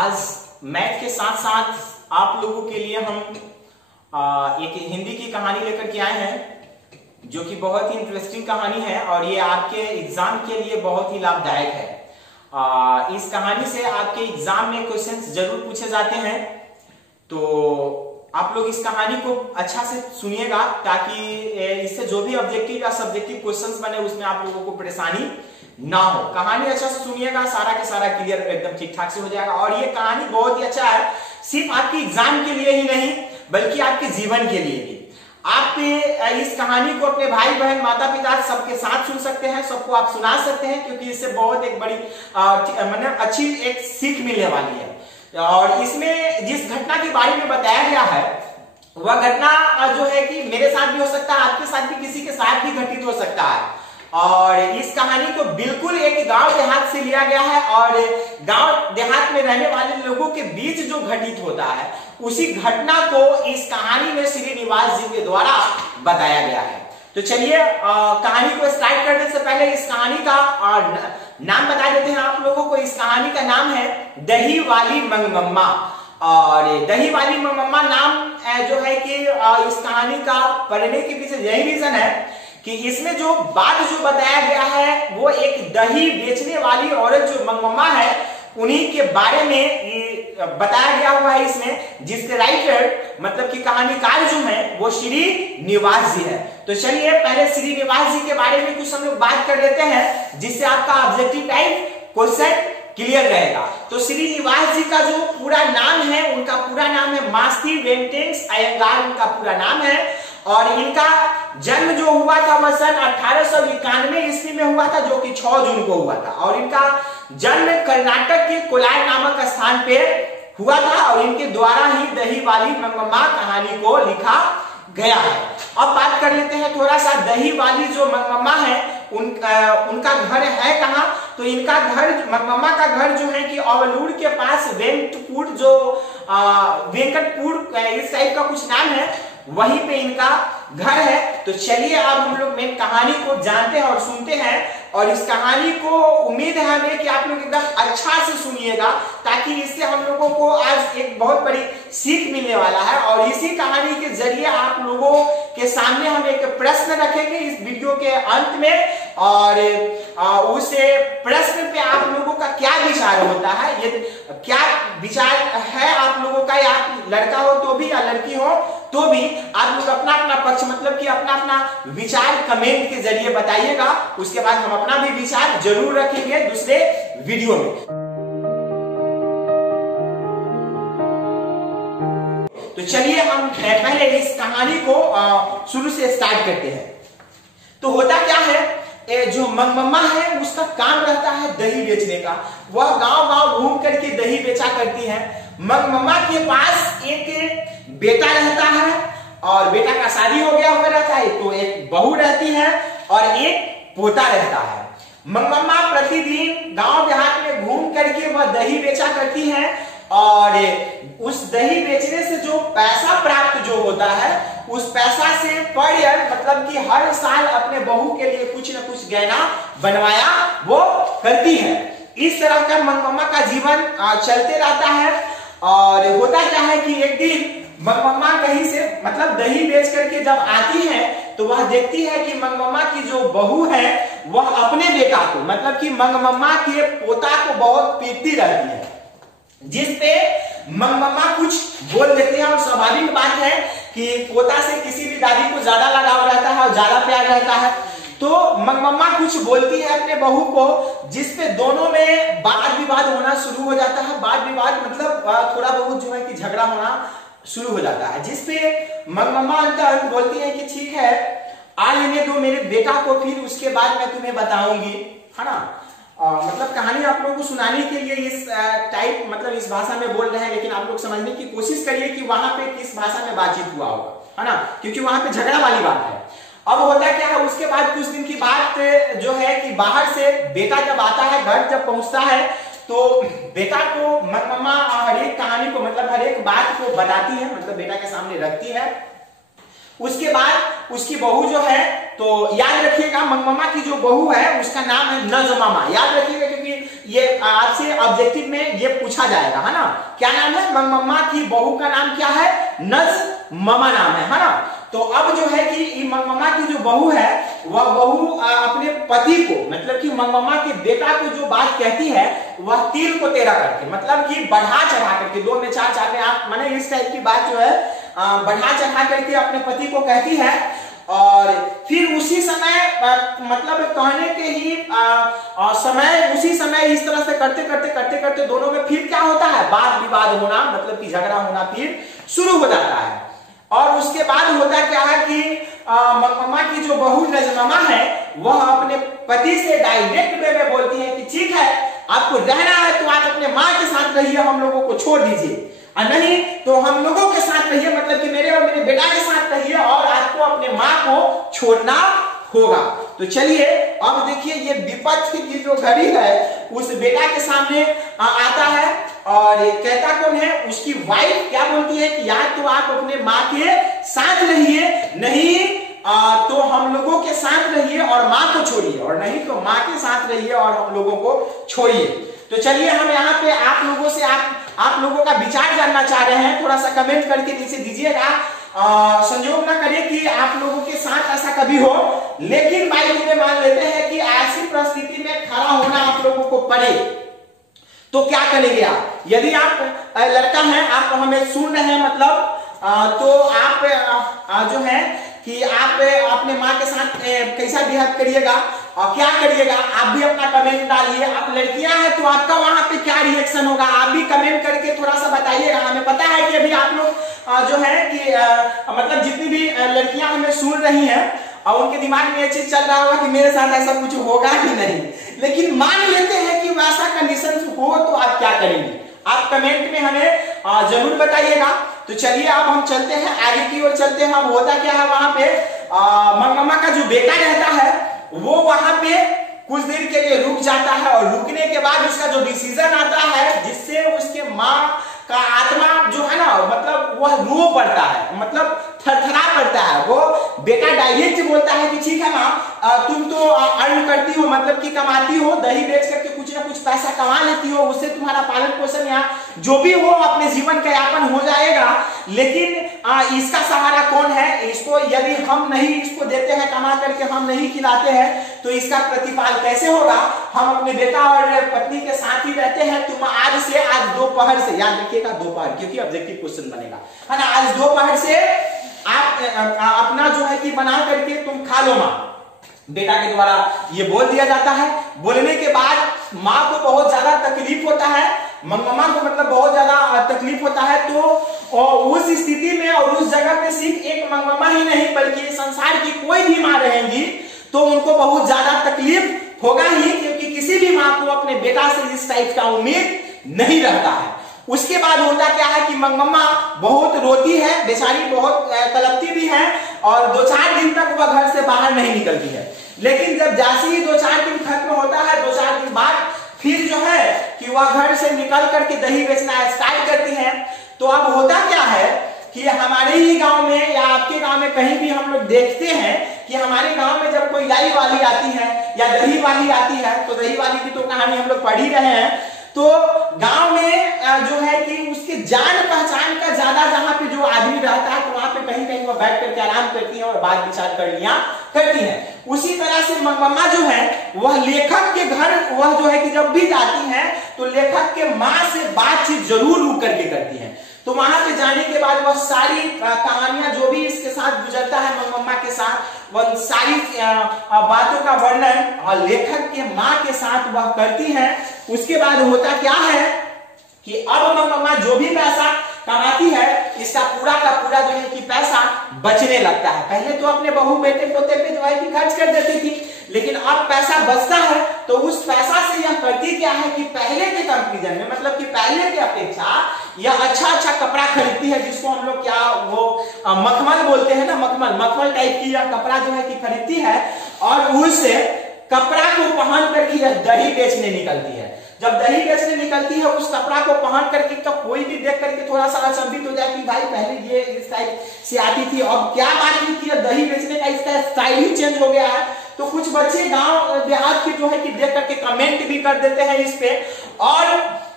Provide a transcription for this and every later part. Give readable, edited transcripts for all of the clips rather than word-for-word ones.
आज मैथ के साथ साथ आप लोगों के लिए हम एक हिंदी की कहानी लेकर के आए हैं जो कि बहुत ही इंटरेस्टिंग कहानी है और ये आपके एग्जाम के लिए बहुत ही लाभदायक है। इस कहानी से आपके एग्जाम में क्वेश्चंस जरूर पूछे जाते हैं, तो आप लोग इस कहानी को अच्छा से सुनिएगा ताकि इससे जो भी ऑब्जेक्टिव या सब्जेक्टिव क्वेश्चंस बने उसमें आप लोगों को परेशानी ना हो। कहानी अच्छा से सुनिएगा, सारा के सारा क्लियर एकदम ठीक ठाक से हो जाएगा। और ये कहानी बहुत ही अच्छा है, सिर्फ आपके एग्जाम के लिए ही नहीं बल्कि आपके जीवन के लिए भी। आप इस कहानी को अपने भाई बहन माता पिता सबके साथ सुन सकते हैं, सबको आप सुना सकते हैं, क्योंकि इससे बहुत एक बड़ी मतलब अच्छी एक सीख मिलने वाली है। और इसमें जिस घटना के बारे में बताया गया है वह घटना जो है कि मेरे साथ भी हो सकता है, आपके साथ भी, किसी के साथ भी घटित हो सकता है। और इस कहानी को बिल्कुल एक गांव देहात से लिया गया है और गांव देहात में रहने वाले लोगों के बीच जो घटित होता है उसी घटना को इस कहानी में श्रीनिवास जी के द्वारा बताया गया है। तो चलिए कहानी को स्टार्ट करने से पहले इस कहानी का नाम बता देते हैं आप लोगों को। इस कहानी का नाम है दही वाली मंगमम्मा। और दही वाली मंगमम्मा नाम जो है कि इस कहानी का पढ़ने के पीछे यही रीजन है कि इसमें जो बात जो बताया गया है वो एक दही बेचने वाली औरत जो मंगमम्मा है उन्हीं के बारे में बताया गया हुआ है इसमें, जिसके राइटर मतलब कि कहानीकार जो है वो श्रीनिवास जी है। तो चलिए पहले श्रीनिवास जी के बारे में कुछ हम लोग बात कर लेते हैं जिससे आपका ऑब्जेक्टिव टाइप क्वेश्चन क्लियर रहेगा। तो श्रीनिवास जी का जो पूरा नाम है, उनका पूरा नाम है मास्ती वेंकटेश अयंगार, उनका पूरा नाम है। और इनका जन्म जो हुआ था वह सन 1891 ईस्वी में हुआ था, जो कि 6 जून को हुआ था। और इनका जन्म कर्नाटक के कोलार नामक स्थान पे हुआ था और इनके द्वारा ही दही वाली मंगमम्मा कहानी को लिखा गया है। अब बात कर लेते हैं थोड़ा सा दही वाली जो मंगमम्मा है उनका घर है कहाँ। तो इनका घर, मंगमम्मा का घर जो है कि अवलूर के पास वेंकटपुर, जो वेंकटपुर इस टाइप का कुछ नाम है, वहीं पे इनका घर है। तो चलिए अब हम लोग मेन कहानी को जानते हैं और सुनते हैं। और इस कहानी को उम्मीद है हमें कि आप लोग एकदम अच्छा से सुनिएगा ताकि इससे हम लोगों को आज एक बहुत बड़ी सीख मिलने वाला है। और इसी कहानी के जरिए आप लोगों के सामने हम एक प्रश्न रखेंगे इस वीडियो के अंत में, और उस प्रश्न पे आप लोगों का क्या विचार होता है, ये क्या विचार है आप लोगों का, या आप लड़का हो तो भी या लड़की हो तो भी आप लोग अपना अपना पक्ष मतलब कि अपना अपना विचार कमेंट के जरिए बताइएगा। उसके बाद हम अपना भी विचार जरूर रखेंगे दूसरे वीडियो में। तो चलिए हम पहले इस कहानी को शुरू से स्टार्ट करते हैं। तो होता क्या है, जो मंगमम्मा है उसका काम रहता है दही बेचने का। वह गांव गांव घूम करके दही बेचा करती है। मंगमम्मा के पास एक बेटा रहता है और बेटा का शादी हो गया हुआ रहता है, तो एक बहू रहती है और एक पोता रहता है। मंगमम्मा प्रतिदिन गांव देहात में घूम करके वह दही बेचा करती है और उस दही बेचने से जो पैसा प्राप्त जो होता है उस पैसा से पर ईयर मतलब कि हर साल अपने बहू के लिए कुछ न कुछ गहना बनवाया वो करती है। इस तरह का मंगमम्मा का जीवन चलते रहता है। और होता क्या है कि एक दिन मंगमम्मा कहीं से मतलब दही बेच करके जब आती है तो वह देखती है कि मंगमम्मा की जो बहू है वह अपने बेटा को मतलब कि मंगमम्मा के पोता को बहुत पीटती रहती है, जिसपे मंगमम्मा कुछ बोल देते हैं। और स्वाभाविक बात है कि पोता से किसी भी दादी को ज्यादा लगाव रहता है और ज्यादा प्यार रहता है। तो मंगमम्मा कुछ बोलती है अपने बहू को, जिसपे दोनों में वाद विवाद होना शुरू हो जाता है। वाद विवाद मतलब थोड़ा बहुत जो है कि झगड़ा होना शुरू हो जाता है, जिसपे मंगमम्मा अंत बोलती है कि ठीक है आ लेने दो मेरे बेटा को, फिर उसके बाद मैं तुम्हें बताऊंगी, है ना। मतलब कहानी आप लोगों को सुनाने के लिए इस टाइप मतलब इस भाषा में बोल रहे हैं, लेकिन आप लोग समझने की कोशिश करिए कि वहां पे किस भाषा में बातचीत हुआ होगा, है ना, क्योंकि वहां पे झगड़ा वाली बात है। अब होता क्या है, उसके बाद कुछ दिन की बात जो है कि बाहर से बेटा जब आता है, घर जब पहुंचता है, तो बेटा को मंगमम्मा हर एक कहानी को मतलब हर एक बात को बताती है, मतलब बेटा के सामने रखती है। उसके बाद उसकी बहू जो है, तो याद रखिएगा मंगमम्मा की जो बहू है उसका नाम है नजमामा, याद रखिएगा, क्योंकि ये आपसे ऑब्जेक्टिव में ये पूछा जाएगा, है ना। क्या नाम है? मंगम्मा की बहू का नाम क्या है? नजममा नाम है ना। तो अब जो है कि मंगम्मा की जो बहू है वह बहू अपने पति को, मतलब कि मंगम्मा के बेटा को जो बात कहती है वह तिल को तेरा करके, मतलब कि बढ़ा चढ़ा करके, 2 में 4, 4 में 8, माने इस टाइप की बात जो है बढ़ा चढ़ा करके अपने पति को कहती है। और फिर उसी समय मतलब कहने के ही समय, उसी समय इस तरह से करते करते दोनों में फिर क्या होता है? वाद विवाद होना, मतलब कि झगड़ा होना फिर शुरू हो जाता है। और उसके बाद होता क्या है कि मंगम्मा की जो बहू नजममा है वह अपने पति से डायरेक्ट वे में बोलती है कि ठीक है, आपको रहना है तो आप अपने माँ के साथ रहिए, हम लोगों को छोड़ दीजिए, और नहीं तो हम लोगों के साथ रहिए, मतलब कि मेरे और मेरे बेटा के साथ रहिए, और आपको अपने माँ को छोड़ना होगा। तो चलिए अब देखिए, ये विपत्ति की जो घड़ी है उस बेटा के सामने आता है, और कहता कौन है? उसकी वाइफ क्या बोलती है कि या तो आप अपने माँ के साथ रहिए, नहीं तो हम लोगों के साथ रहिए और माँ को छोड़िए, और नहीं तो माँ के साथ रहिए और हम लोगों को छोड़िए। तो चलिए हम यहाँ पे आप लोगों से आप लोगों का विचार जानना चाह रहे हैं, थोड़ा सा कमेंट करके नीचे दीजिएगा। संयोग ना करें कि आप लोगों के साथ ऐसा कभी हो, लेकिन भाई में मान लेते हैं कि ऐसी परिस्थिति में खड़ा होना आप लोगों को पड़े तो क्या करेंगे आप? यदि आप लड़का हैं, आप हमें सुन रहे हैं, मतलब तो आप जो है कि आप अपने माँ के साथ कैसा बिहेव करिएगा और क्या करिएगा, आप भी अपना कमेंट डालिए। आप लड़कियां हैं तो आपका वहां पे क्या रिएक्शन होगा, आप भी कमेंट करके थोड़ा सा बताइएगा। हमें पता है कि अभी आप लोग जो है कि मतलब जितनी भी लड़कियां हमें सुन रही हैं और उनके दिमाग में ये चीज चल रहा होगा कि मेरे साथ ऐसा कुछ होगा ही नहीं, लेकिन मान लेते हैं कि वैसा कंडीशन हो तो आप क्या करेंगे? आप कमेंट में हमें जरूर बताइएगा। तो चलिए अब हम चलते हैं आगे की ओर चलते हैं। अब होता क्या है, वहां पे मंगम्मा का जो बेटा रहता है वो वहां पे कुछ देर के लिए रुक जाता है, और रुकने के बाद उसका जो डिसीजन आता है जिससे उसके माँ का आत्मा जो है ना, मतलब वह रो पड़ता है, मतलब थरथरा पड़ता है। वो बेटा डायरेक्ट बोलता है कि ठीक है माँ, तुम तो अर्न करती हो, मतलब कि कमाती हो, दही बेच करके कुछ ना कुछ पैसा कमा लेती हो, उससे तुम्हारा पालन पोषण या जो भी हो अपने जीवन का यापन हो जाएगा, लेकिन इसका सहारा कौन है? इसको यदि हम नहीं इसको देते हैं कमा करके, हम नहीं खिलाते हैं तो इसका प्रतिपाल कैसे होगा? हम अपने बेटा और पत्नी के साथ ही रहते हैं, तुम आज से, आज दोपहर से, याद रखिएगा दोपहर, क्योंकि ऑब्जेक्टिव क्वेश्चन बनेगा, है ना। आज दोपहर से आप अपना जो है कि बना करके तुम खा लो माँ। बेटा के द्वारा ये बोल दिया जाता है। बोलने के बाद माँ को बहुत ज्यादा तकलीफ होता है, मंगम्मा को मतलब बहुत ज्यादा तकलीफ होता है। तो उस स्थिति में और उस जगह पे सिर्फ एक मंगम्मा ही नहीं बल्कि संसार की कोई भी माँ रहेंगी तो उनको बहुत ज्यादा तकलीफ होगा ही, क्योंकि किसी भी माँ को अपने बेटा से इस टाइप का उम्मीद नहीं रहता है। उसके बाद होता क्या है कि मंगम्मा बहुत रोती है, बेचारी बहुत तड़पती भी है, और 2-4 दिन तक वह घर से बाहर नहीं निकलती है। लेकिन जब जैसे ही 2-4 दिन खत्म होता है, 2-4 दिन बाद फिर जो है कि वह घर से निकल करके दही बेचना स्टार्ट करती है। तो अब होता क्या है कि हमारे ही गांव में या आपके गांव में कहीं भी हम लोग देखते हैं कि हमारे गांव में जब कोई लाई वाली आती है या दही वाली आती है, तो दही वाली की तो कहानी हम लोग पढ़ ही रहे हैं। तो गांव में जो है कि उसके जान पहचान का ज्यादा जहां पे जो आदमी रहता है तो वहां पे कहीं कहीं वो बैठ करके आराम करती है और बात विचार कर लिया करती है। उसी तरह से मंगम्मा जो है वह लेखक के घर, वह जो है कि जब भी जाती है तो लेखक के माँ से बातचीत जरूर रुक करके करती है। तो वहां पे जाने के बाद वह सारी कहानियां जो भी इसके साथ गुजरता है मंगम्मा के साथ, वह सारी बातों का वर्णन लेखक के माँ के साथ वह करती है। उसके बाद होता क्या है कि अब मंगम्मा जो भी पैसा कमाती है इसका पूरा का पूरा जो है कि पैसा बचने लगता है। पहले तो अपने बहू बेटे पोते पे जो है कि खर्च कर देती थी, लेकिन अब पैसा बचता है तो उस पैसा से यह करती क्या है कि पहले के कंपैरिजन में, मतलब कि पहले की अपेक्षा यह अच्छा कपड़ा खरीदती है, जिसको हम लोग क्या वो मखमल बोलते हैं ना, मखमल टाइप की यह कपड़ा जो है कि खरीदती है, और उस कपड़ा को पहन करके यह दही बेचने निकलती है। जब दही बेचने निकलती है उस कपड़ा को पहन करके, तो कोई भी देख करके थोड़ा सा अचंभित हो जाए कि भाई पहले ये इस टाइप से आती थी, अब क्या बात हुई कि दही बेचने का इसका स्टाइल ही चेंज हो गया है। तो कुछ बच्चे गांव देहात के जो है कि देख करके कमेंट भी कर देते हैं इस पे। और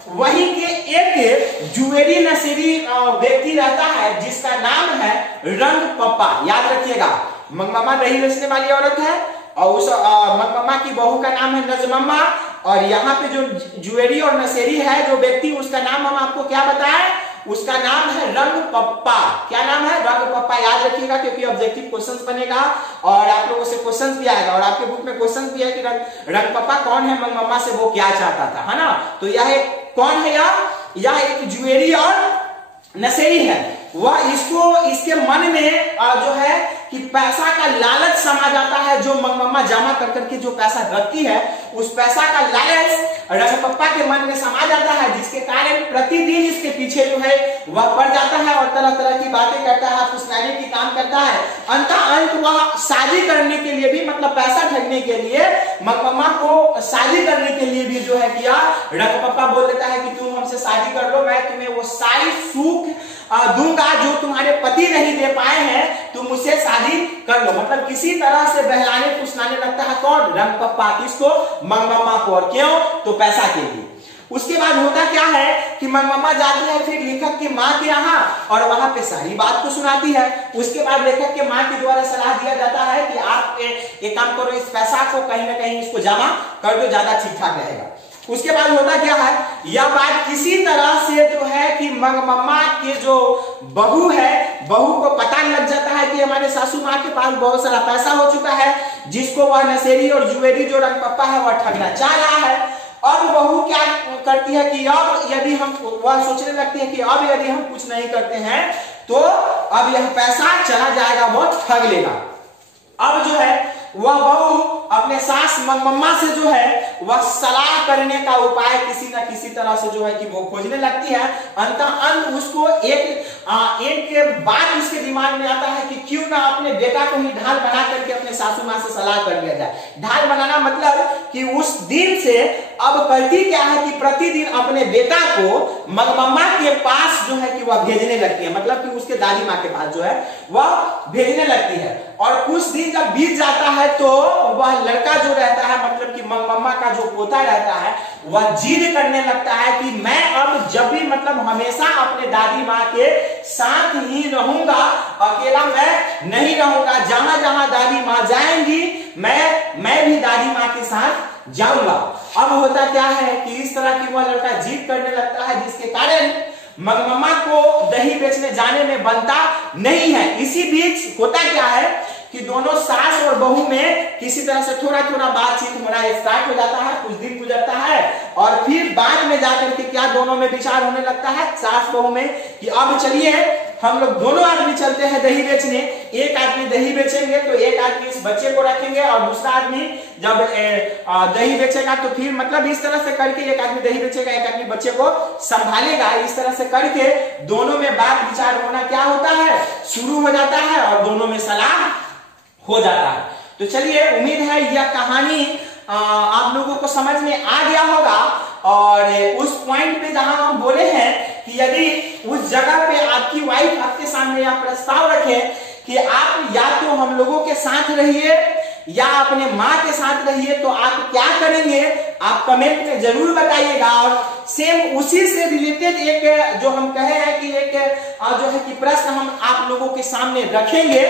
वही के एक जुएरी नशेरी व्यक्ति रहता है जिसका नाम है रंग पप्पा। याद रखिएगा, मंगमामा दही बेचने वाली औरत है और उस मंगमामा की बहू का नाम है नजमम्मा, और यहाँ पे जो जुएरी और नशेरी है जो व्यक्ति, उसका नाम हम आपको क्या बताएं, उसका नाम है रंग पप्पा। क्या नाम है? रंग पप्पा। याद रखिएगा क्योंकि ऑब्जेक्टिव क्वेश्चंस बनेगा और आप लोगों से क्वेश्चंस भी आएगा, और आपके बुक में क्वेश्चंस भी है कि रंग पप्पा कौन है, मंगमामा से वो क्या चाहता था, है ना। तो यह एक कौन है यार? यह एक जुएरी और नशेरी है। वह इसके मन में जो है कि पैसा का लालच समा जाता है, जो मंगमामा जमा कर करके जो पैसा रखती है, उस पैसा का लालच रंग पप्पा के मन में समा जाता है, जिसके कारण प्रतिदिन इसके पीछे जो है वह पड़ जाता है और तरह तरह की बातें करता है, फुसलाने की काम करता है। अंत वह शादी करने के लिए भी, मतलब पैसा ठगने के लिए, मंगमामा को शादी करने के लिए भी जो है किया, रंग पप्पा बोल देता है कि तुम हमसे शादी कर लो, मैं तुम्हें वो सारी सुख दूंगा जो तुम्हारे पति नहीं दे पाए हैं, तुम मुझसे शादी कर लो। मतलब किसी तरह से बहलाने फुसलाने लगता है कौन? रंग पप्पा। किसको? मंगमामा को। और क्यों? तो पैसा के लिए। उसके बाद होता क्या है कि मंगमामा जाती है फिर लेखक की माँ के यहाँ और वहां पे सारी बात को सुनाती है। उसके बाद लेखक के माँ के द्वारा सलाह दिया जाता है कि आप एक काम करो, इस पैसा को कहीं ना कहीं इसको जमा कर दो, ज्यादा ठीक ठाक रहेगा। उसके बाद होता क्या है, यह बात किसी तरह से जो है कि मंगमामा के जो बहू है, बहू को पता लग जाता है कि हमारे सासू माँ के पास बहुत सारा पैसा हो चुका है, जिसको वह नशेरी और जुएरी जो रंग पप्पा है वह ठगना चाह रहा है। अब बहू क्या करती है कि अब यदि हम, वह सोचने लगती है कि अब यदि हम कुछ नहीं करते हैं तो अब यह पैसा चला जाएगा, वो ठग लेगा। अब जो है वह बहू अपने सास मंगमामा से जो है वह सलाह करने का उपाय किसी न किसी तरह से जो है कि वो खोजने लगती है। अंत उसको एक बात उसके दिमाग में आता है कि क्यों ना अपने बेटा को ही ढाल बना करके अपने सासू माँ से सलाह कर लिया जाए। ढाल बनाना मतलब कि उस दिन से अब करती क्या है कि प्रतिदिन अपने बेटा को मंगमामा के पास जो है कि वह भेजने लगती है, मतलब कि उसके दादी माँ के पास जो है वह भेजने लगती है। और कुछ दिन जब बीत जाता है तो वह लड़का जो रहता है, मतलब कि मंगमामा का जो पोता रहता है, वह जिद करने लगता है कि मैं अब जब भी, मतलब हमेशा अपने दादी माँ के साथ ही रहूंगा, अकेला मैं नहीं रहूंगा। जहां जहां दादी माँ जाएंगी मैं भी दादी माँ के साथ जाऊंगा। अब होता क्या है कि इस तरह की वह लड़का जिद करने लगता है, जिसके कारण मंगमामा को दही बेचने जाने में बनता नहीं है। इसी बीच होता क्या है कि दोनों सास और बहू में किसी तरह से थोड़ा थोड़ा बातचीत होना स्टार्ट हो जाता है। कुछ दिन गुजरता है और फिर बाद में जाकर के क्या दोनों में विचार होने लगता है सास बहू में कि अब चलिए हम लोग दोनों आदमी चलते हैं दही बेचने। एक आदमी दही बेचेंगे तो एक आदमी इस बच्चे को रखेंगे और दूसरा आदमी जब दही बेचेगा तो फिर, मतलब इस तरह से करके एक आदमी दही बेचेगा, एक आदमी बच्चे को संभालेगा। इस तरह से करके दोनों में बात विचार होना क्या होता है, शुरू हो जाता है और दोनों में सलाह हो जाता है। तो चलिए, उम्मीद है यह कहानी आप लोगों को समझ में आ गया होगा। और उस पॉइंट पे जहां हम बोले हैं कि यदि उस जगह पे आपकी वाइफ आपके सामने यह प्रस्ताव रखे कि आप या तो हम लोगों के साथ रहिए या अपने माँ के साथ रहिए, तो आप क्या करेंगे आप कमेंट में जरूर बताइएगा। और सेम उसी से रिलेटेड एक जो हम कहे हैं कि एक जो है कि प्रश्न हम आप लोगों के सामने रखेंगे,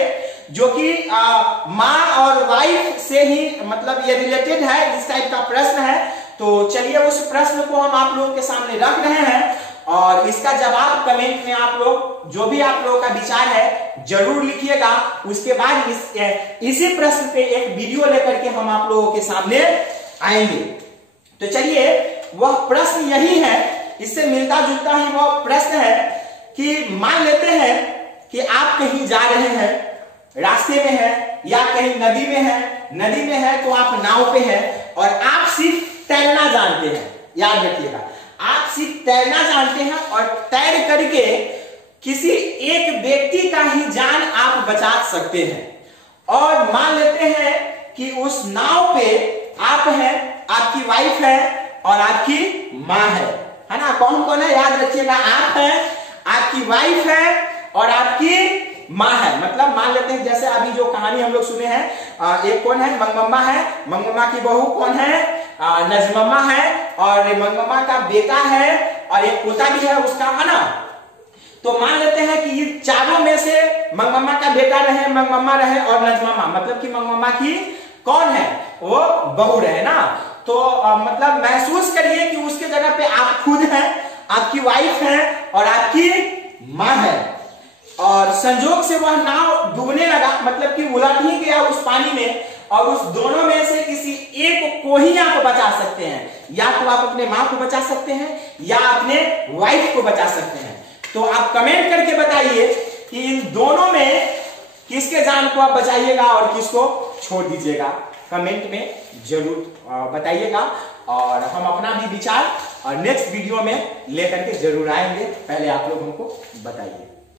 जो कि माँ और वाइफ से ही, मतलब ये रिलेटेड है, इस टाइप का प्रश्न है। तो चलिए उस प्रश्न को हम आप लोगों के सामने रख रहे हैं और इसका जवाब कमेंट में आप लोग, जो भी आप लोगों का विचार है, जरूर लिखिएगा। उसके बाद इसी प्रश्न पे एक वीडियो लेकर के हम आप लोगों के सामने आएंगे। तो चलिए, वह प्रश्न यही है, इससे मिलता जुलता ही वह प्रश्न है कि मान लेते हैं कि आप कहीं जा रहे हैं, रास्ते में है या कहीं नदी में है तो आप नाव पे हैं और आप सिर्फ तैरना जानते हैं। याद रखिएगा, आप सिर्फ तैरना जानते हैं और तैर करके किसी एक व्यक्ति का ही जान आप बचा सकते हैं। और मान लेते हैं कि उस नाव पे आप हैं, आपकी वाइफ है और आपकी माँ है ना। कौन कौन है? याद रखिएगा, आप हैं, आपकी वाइफ है और आपकी माँ है। मतलब मान लेते हैं जैसे अभी जो कहानी हम लोग सुने हैं, एक कौन है, मंगमम्मा है, मंगमम्मा की बहू कौन है, नजमम्मा है, और मंगमम्मा का बेटा है, और एक पोता भी है उसका, है ना। तो मान लेते हैं कि ये चारों में से मंगमम्मा का बेटा रहे, मंगमम्मा रहे और नजमम्मा, मतलब कि मंगमम्मा की कौन है, वो बहू रहे ना। तो मतलब महसूस करिए कि उसके जगह पे आप खुद हैं, आपकी वाइफ है और आपकी माँ है, और संजोग से वह नाव डूबने लगा, मतलब कि उलट ही गया उस पानी में, और उस दोनों में से किसी एक को ही आप बचा सकते हैं। या तो आप अपने माँ को बचा सकते हैं या अपने वाइफ को बचा सकते हैं। तो आप कमेंट करके बताइए कि इन दोनों में किसके जान को आप बचाइएगा और किसको छोड़ दीजिएगा। कमेंट में जरूर बताइएगा, और हम अपना भी विचार नेक्स्ट वीडियो में लेकर के जरूर आएंगे। पहले आप लोग हमको बताइए।